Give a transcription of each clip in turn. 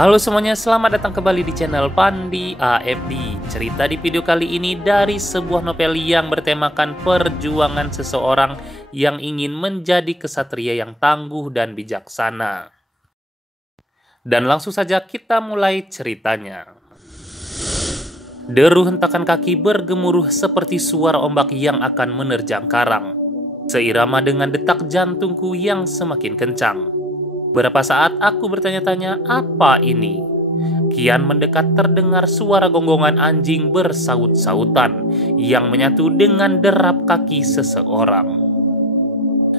Halo semuanya, selamat datang kembali di channel Pandi AFD. Cerita di video kali ini dari sebuah novel yang bertemakan perjuangan seseorang yang ingin menjadi kesatria yang tangguh dan bijaksana. Dan langsung saja kita mulai ceritanya. Deru hentakan kaki bergemuruh seperti suara ombak yang akan menerjang karang, seirama dengan detak jantungku yang semakin kencang. Beberapa saat aku bertanya-tanya, apa ini? Kian mendekat terdengar suara gonggongan anjing bersaut-sautan yang menyatu dengan derap kaki seseorang.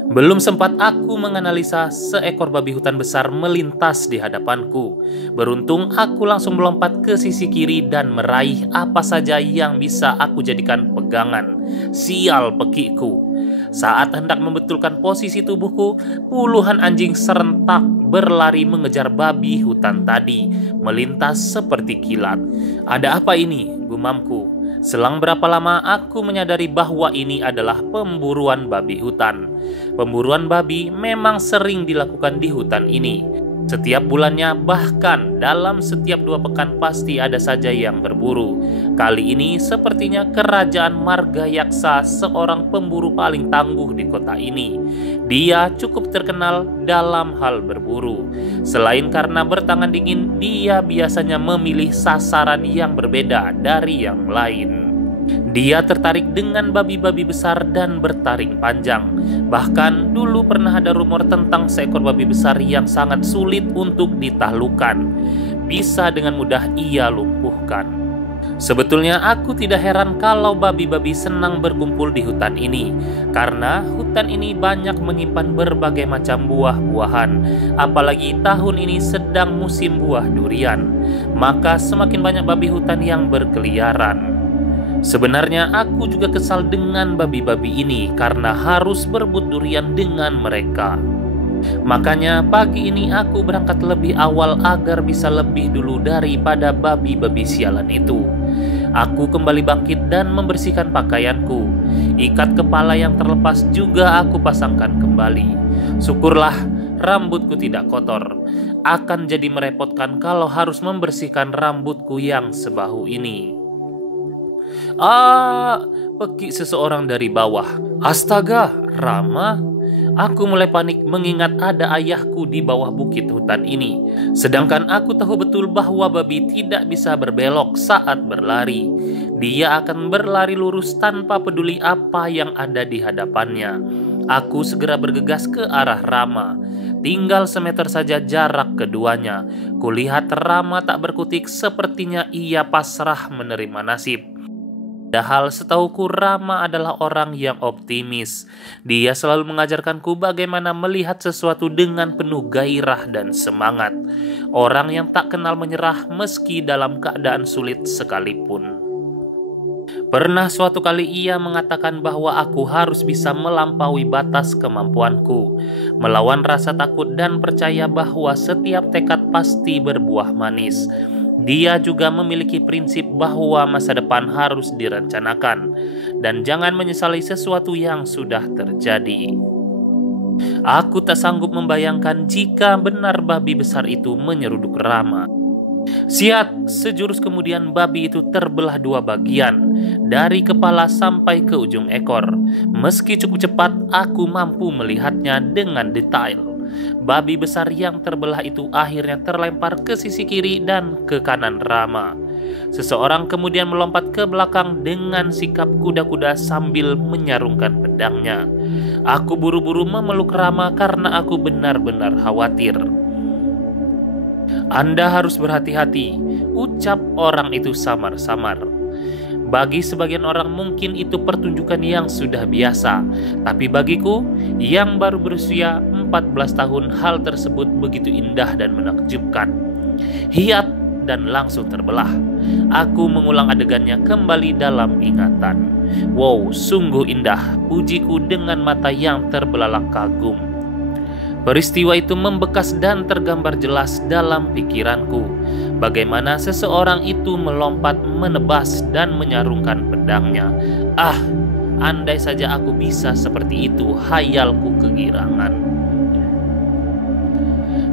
Belum sempat aku menganalisa, seekor babi hutan besar melintas di hadapanku. Beruntung aku langsung melompat ke sisi kiri dan meraih apa saja yang bisa aku jadikan pegangan. Sial pekiku. Saat hendak membetulkan posisi tubuhku, puluhan anjing serentak berlari mengejar babi hutan tadi, melintas seperti kilat. Ada apa ini? Gumamku. Selang berapa lama aku menyadari bahwa ini adalah pemburuan babi hutan. Pemburuan babi memang sering dilakukan di hutan ini. Setiap bulannya, bahkan dalam setiap 2 pekan pasti ada saja yang berburu. Kali ini sepertinya kerajaan Margayaksa, seorang pemburu paling tangguh di kota ini. Dia cukup terkenal dalam hal berburu. Selain karena bertangan dingin, dia biasanya memilih sasaran yang berbeda dari yang lain. Dia tertarik dengan babi-babi besar dan bertaring panjang. Bahkan dulu pernah ada rumor tentang seekor babi besar yang sangat sulit untuk ditaklukkan. Bisa dengan mudah ia lumpuhkan. Sebetulnya aku tidak heran kalau babi-babi senang berkumpul di hutan ini, karena hutan ini banyak menyimpan berbagai macam buah-buahan. Apalagi tahun ini sedang musim buah durian, maka semakin banyak babi hutan yang berkeliaran. Sebenarnya aku juga kesal dengan babi-babi ini karena harus berebut durian dengan mereka. Makanya pagi ini aku berangkat lebih awal agar bisa lebih dulu daripada babi-babi sialan itu. Aku kembali bangkit dan membersihkan pakaianku. Ikat kepala yang terlepas juga aku pasangkan kembali. Syukurlah rambutku tidak kotor. Akan jadi merepotkan kalau harus membersihkan rambutku yang sebahu ini. Pekik seseorang dari bawah. Astaga, Rama. Aku mulai panik mengingat ada ayahku di bawah bukit hutan ini. Sedangkan aku tahu betul bahwa babi tidak bisa berbelok saat berlari. Dia akan berlari lurus tanpa peduli apa yang ada di hadapannya. Aku segera bergegas ke arah Rama. Tinggal semeter saja jarak keduanya. Kulihat Rama tak berkutik, sepertinya ia pasrah menerima nasib. Padahal setauku Rama adalah orang yang optimis. Dia selalu mengajarkanku bagaimana melihat sesuatu dengan penuh gairah dan semangat. Orang yang tak kenal menyerah meski dalam keadaan sulit sekalipun. Pernah suatu kali ia mengatakan bahwa aku harus bisa melampaui batas kemampuanku, melawan rasa takut dan percaya bahwa setiap tekad pasti berbuah manis. Dia juga memiliki prinsip bahwa masa depan harus direncanakan dan jangan menyesali sesuatu yang sudah terjadi. Aku tak sanggup membayangkan jika benar babi besar itu menyeruduk Rama. Siat, sejurus kemudian babi itu terbelah 2 bagian, dari kepala sampai ke ujung ekor. Meski cukup cepat, aku mampu melihatnya dengan detail. Babi besar yang terbelah itu akhirnya terlempar ke sisi kiri dan ke kanan Rama. Seseorang kemudian melompat ke belakang dengan sikap kuda-kuda sambil menyarungkan pedangnya. Aku buru-buru memeluk Rama karena aku benar-benar khawatir. Anda harus berhati-hati, ucap orang itu samar-samar. Bagi sebagian orang mungkin itu pertunjukan yang sudah biasa, tapi bagiku yang baru berusia 14 tahun hal tersebut begitu indah dan menakjubkan. Hiat dan langsung terbelah. Aku mengulang adegannya kembali dalam ingatan. Wow, sungguh indah, pujiku dengan mata yang terbelalak kagum. Peristiwa itu membekas dan tergambar jelas dalam pikiranku. Bagaimana seseorang itu melompat, menebas, dan menyarungkan pedangnya. Andai saja aku bisa seperti itu, hayalku kegirangan.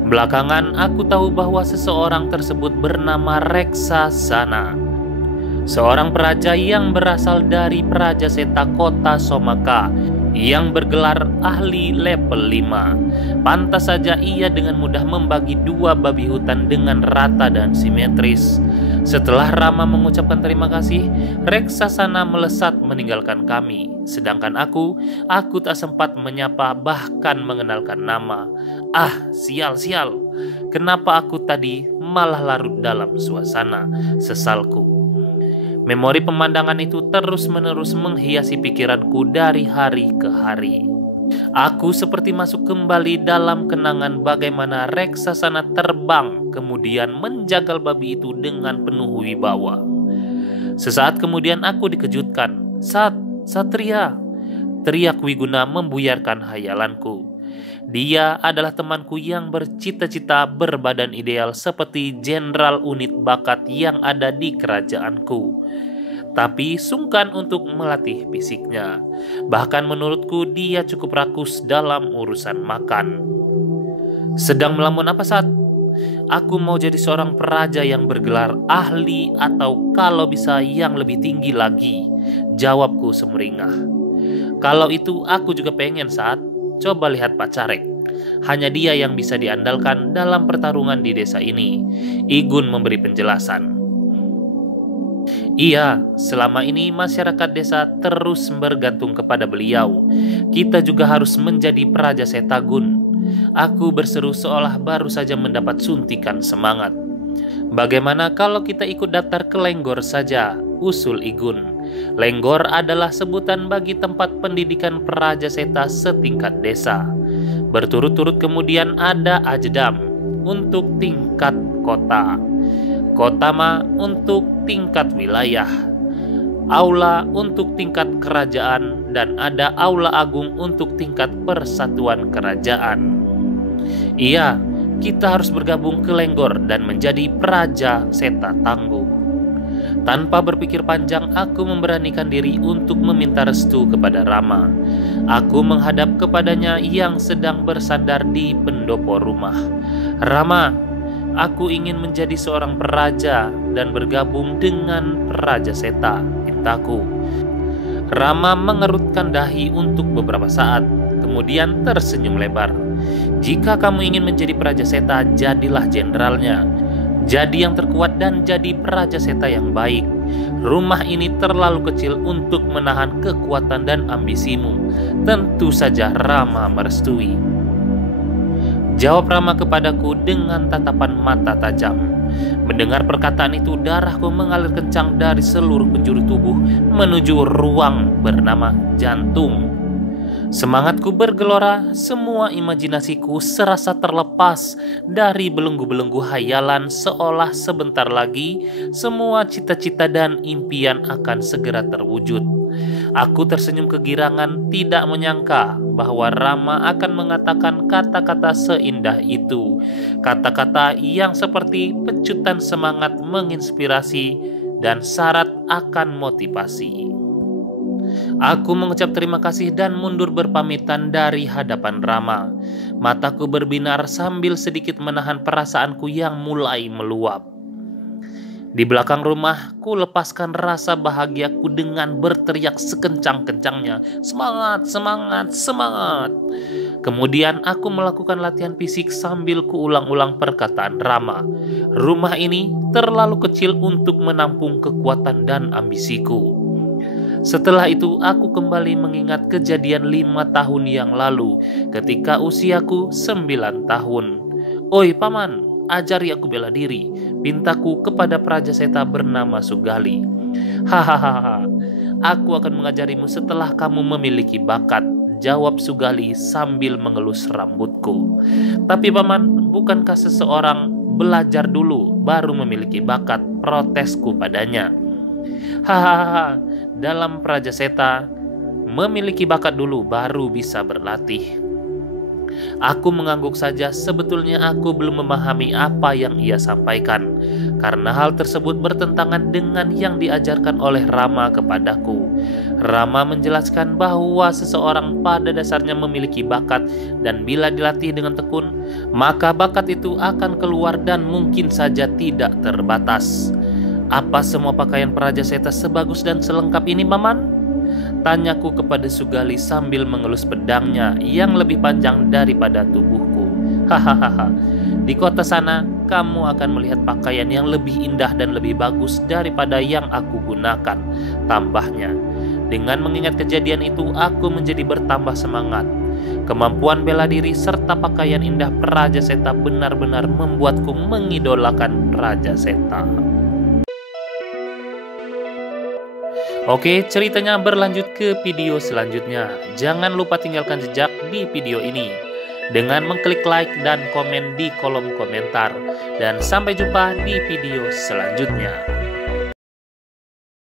Belakangan aku tahu bahwa seseorang tersebut bernama Reksasana, seorang peraja yang berasal dari Praja Seta kota Somaka yang bergelar ahli level 5. Pantas saja ia dengan mudah membagi 2 babi hutan dengan rata dan simetris. Setelah Rama mengucapkan terima kasih, Reksasana melesat meninggalkan kami. Sedangkan aku tak sempat menyapa bahkan mengenalkan nama. Sial. Kenapa aku tadi malah larut dalam suasana, sesalku. Memori pemandangan itu terus-menerus menghiasi pikiranku dari hari ke hari. Aku seperti masuk kembali dalam kenangan bagaimana Reksasana terbang kemudian menjagal babi itu dengan penuh wibawa. Sesaat kemudian aku dikejutkan. Satria! Teriak Wiguna membuyarkan hayalanku. Dia adalah temanku yang bercita-cita berbadan ideal seperti jenderal unit bakat yang ada di kerajaanku. Tapi sungkan untuk melatih fisiknya. Bahkan menurutku dia cukup rakus dalam urusan makan. Sedang melamun apa, Sat? Aku mau jadi seorang peraja yang bergelar ahli atau kalau bisa yang lebih tinggi lagi, jawabku semeringah. Kalau itu aku juga pengen, Sat. Coba lihat Pak Carek. Hanya dia yang bisa diandalkan dalam pertarungan di desa ini. Igun memberi penjelasan. Iya, selama ini masyarakat desa terus bergantung kepada beliau. Kita juga harus menjadi Praja Setagun. Aku berseru seolah baru saja mendapat suntikan semangat. Bagaimana kalau kita ikut daftar ke Lenggor saja, usul Igun. Lenggor adalah sebutan bagi tempat pendidikan Praja Seta setingkat desa. Berturut-turut kemudian ada Ajedam untuk tingkat kota, Kotama untuk tingkat wilayah, Aula untuk tingkat kerajaan, dan ada Aula Agung untuk tingkat persatuan kerajaan. Iya, kita harus bergabung ke Lenggor dan menjadi Praja Seta tangguh. Tanpa berpikir panjang, aku memberanikan diri untuk meminta restu kepada Rama. Aku menghadap kepadanya yang sedang bersandar di pendopo rumah. Rama, aku ingin menjadi seorang peraja dan bergabung dengan Praja Seta, pintaku. Rama mengerutkan dahi untuk beberapa saat, kemudian tersenyum lebar. Jika kamu ingin menjadi Praja Seta, jadilah jenderalnya. Jadi yang terkuat dan jadi Praja Seta yang baik. Rumah ini terlalu kecil untuk menahan kekuatan dan ambisimu. Tentu saja Rama merestui. Jawab Rama kepadaku dengan tatapan mata tajam. Mendengar perkataan itu, darahku mengalir kencang dari seluruh penjuru tubuh menuju ruang bernama jantung. Semangatku bergelora, semua imajinasiku serasa terlepas dari belenggu-belenggu hayalan, seolah sebentar lagi semua cita-cita dan impian akan segera terwujud. Aku tersenyum kegirangan, tidak menyangka bahwa Rama akan mengatakan kata-kata seindah itu. Kata-kata yang seperti pecutan semangat menginspirasi dan syarat akan motivasi. Aku mengucap terima kasih dan mundur berpamitan dari hadapan Rama. Mataku berbinar sambil sedikit menahan perasaanku yang mulai meluap. Di belakang rumah, ku lepaskan rasa bahagiaku dengan berteriak sekencang-kencangnya, "Semangat, semangat, semangat!" Kemudian aku melakukan latihan fisik sambil kuulang-ulang perkataan Rama. Rumah ini terlalu kecil untuk menampung kekuatan dan ambisiku. Setelah itu aku kembali mengingat kejadian 5 tahun yang lalu ketika usiaku 9 tahun. "Oi paman, ajari aku bela diri," pintaku kepada Praja Seta bernama Sugali. "Hahaha, aku akan mengajarimu setelah kamu memiliki bakat," jawab Sugali sambil mengelus rambutku. "Tapi paman, bukankah seseorang belajar dulu baru memiliki bakat?" protesku padanya. "Hahaha, dalam Praja Seta memiliki bakat dulu baru bisa berlatih." Aku mengangguk saja, sebetulnya aku belum memahami apa yang ia sampaikan, karena hal tersebut bertentangan dengan yang diajarkan oleh Rama kepadaku. Rama menjelaskan bahwa seseorang pada dasarnya memiliki bakat dan bila dilatih dengan tekun, maka bakat itu akan keluar dan mungkin saja tidak terbatas. Apa semua pakaian Prajaseta sebagus dan selengkap ini, Paman? Tanyaku kepada Sugali sambil mengelus pedangnya yang lebih panjang daripada tubuhku. Hahaha, di kota sana kamu akan melihat pakaian yang lebih indah dan lebih bagus daripada yang aku gunakan, tambahnya. Dengan mengingat kejadian itu, aku menjadi bertambah semangat. Kemampuan bela diri serta pakaian indah Prajaseta benar-benar membuatku mengidolakan Prajaseta. Oke, ceritanya berlanjut ke video selanjutnya. Jangan lupa tinggalkan jejak di video ini dengan mengklik like dan komen di kolom komentar. Dan sampai jumpa di video selanjutnya.